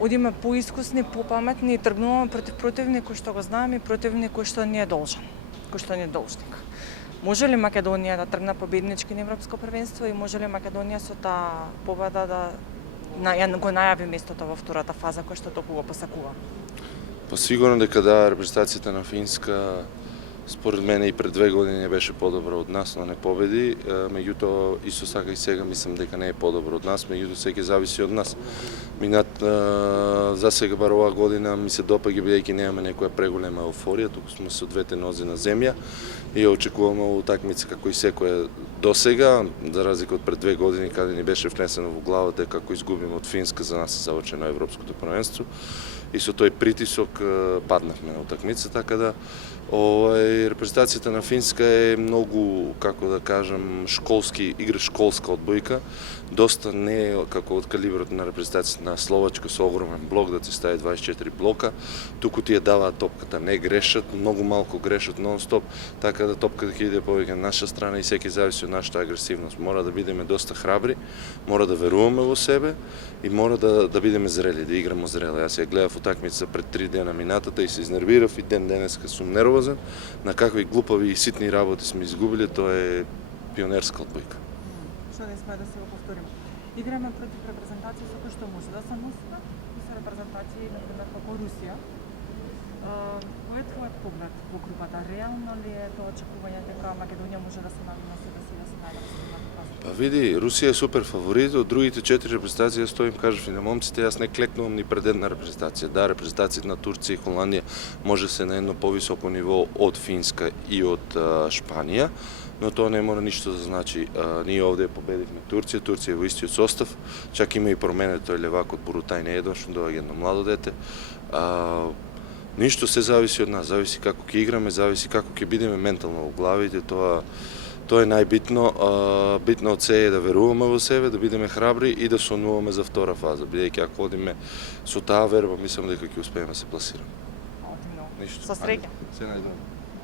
Одиме поискусни, попаметни и тргнуваме против противник кој што го знаеме и противник кој што ни е должен, кој што ни е должник. Може ли Македонија да тргне победнички на Европско првенство и може ли Македонија со таа победа да го најави местото во втората фаза кој што толку го посакува? Па сигурно дека да, репрезентацијата на Финска според мене и пред 2 години беше подобра од нас, но не победи. Меѓутоа, исто така и сега мислам дека не е подобра од нас, меѓутоа секој зависи од нас. За сега бар оваа година ми се допаѓа бидејќи немаме некоја преголема еуфорија, туку сме со двете нозе на земја и очекуваме утакмица како и секоја досега, за разлика од пред 2 години каде ни беше внесено во главата дека ако изгубиме од Финска за нас е завршено европското првенство. И со тој притисок паднавме на утакмица, така да репрезентацијата на Финска е многу, како да кажам, игра школска одбојка, доста не е како од калиброт на репрезентацијата на Словачка со огромен блок, да ти стави 24 блока, туку ти ја даваат топката, не грешат, многу малку грешат нон-стоп, така да топката ќе иде повеќе на наша страна и секој зависи од нашата агресивност. Мора да бидеме доста храбри, мора да веруваме во себе и мора да бидеме зрели, да играмо зрело. Јас ја гледав утакмица пред 3 дена минатата и се изнервирав и денеска сум нервозен. На какви глупави и ситни работи сме изгубили, тоа е пионерска одбојка. Што не сме да се го повториме. Играме против репрезентација со кој што може да се носиме и со репрезентации, например, како Русија. Кој е твојот поглед во групата? Реално ли е тоа очекување дека Македонија може да се наноси да се најде? Па види, Русија е супер фаворит, од другите 4 репрезентации јас тоа им кажав и на момците, јас не клекнувам ни пред една репрезентација. Да, репрезентациите на Турција и Холандија може се на едно повисоко ниво од Финска и од Шпанија, но тоа не мора ништо да значи. Ние овде победивме Турција, Турција е во истиот состав, чак има и променет тој левак од Бурутај не е дошол, доаѓа едно младо дете. Ништо се зависи од нас, зависи како ќе играме, зависи како ќе бидеме ментално во главите, тоа е најбитно. Битно од се е да веруваме во себе, да бидеме храбри и да сонуваме за втора фаза, бидејќи ако одиме со таа верба, мислам дека ќе успееме да се пласираме. Ништо. Со среќа. Се најдобро.